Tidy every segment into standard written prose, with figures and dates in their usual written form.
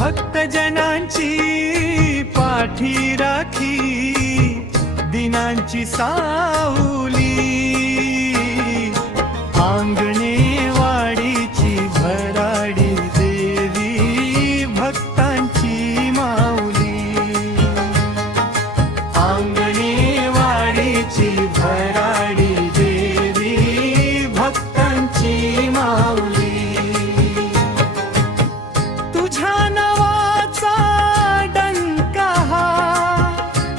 भक्तजनांची पाठी राखी, दिनांची सावली, अंगणे वाडीची भराडी देवी भक्तांची माऊली, अंगणे वाडीची भराडी देवी भक्तांची माऊली. तुझ्या नावाचा डंका हा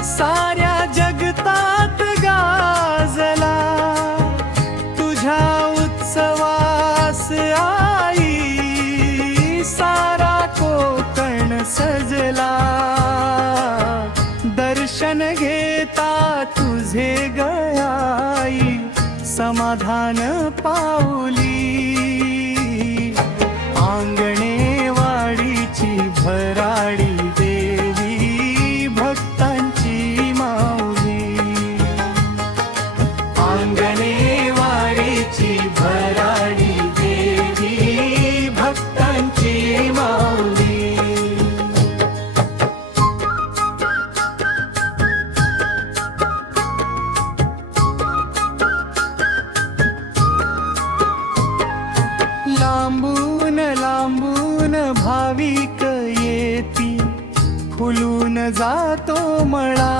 साऱ्या जगतात गाजला, तुझ्या उत्सवास आई सारा कोकण सजला. दर्शन घेता तुझे गयाई समाधान पावली, अंगणे वाडीची भराडी देवी भक्तांची माऊली, अंगणे वाडीची भराडी देवी भक्तांची माऊली. लांबून लांबून भाविक येती, फुलून जातो मळा,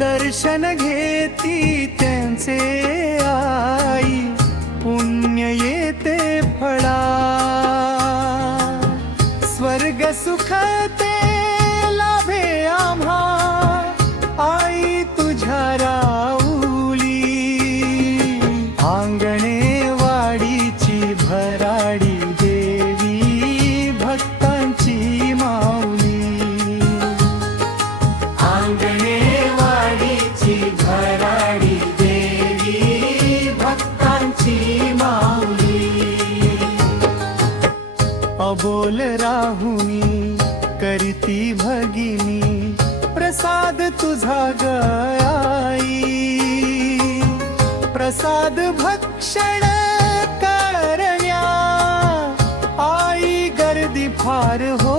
दर्शन घेती त्यांचे आई पुण्य येते फळा. स्वर्ग सुख ते लाभे आम्हा आई तुझ्या राऊली, अंगणे भराडी देवी भक्तांची माऊली, अंगणे वाडीची भराडी देवी भक्तांची माऊली. अबोल राहुनी करती भगिनी प्रसाद तुझा गयाई, प्रसाद भक्षण करण्या आई गर्दी फार हो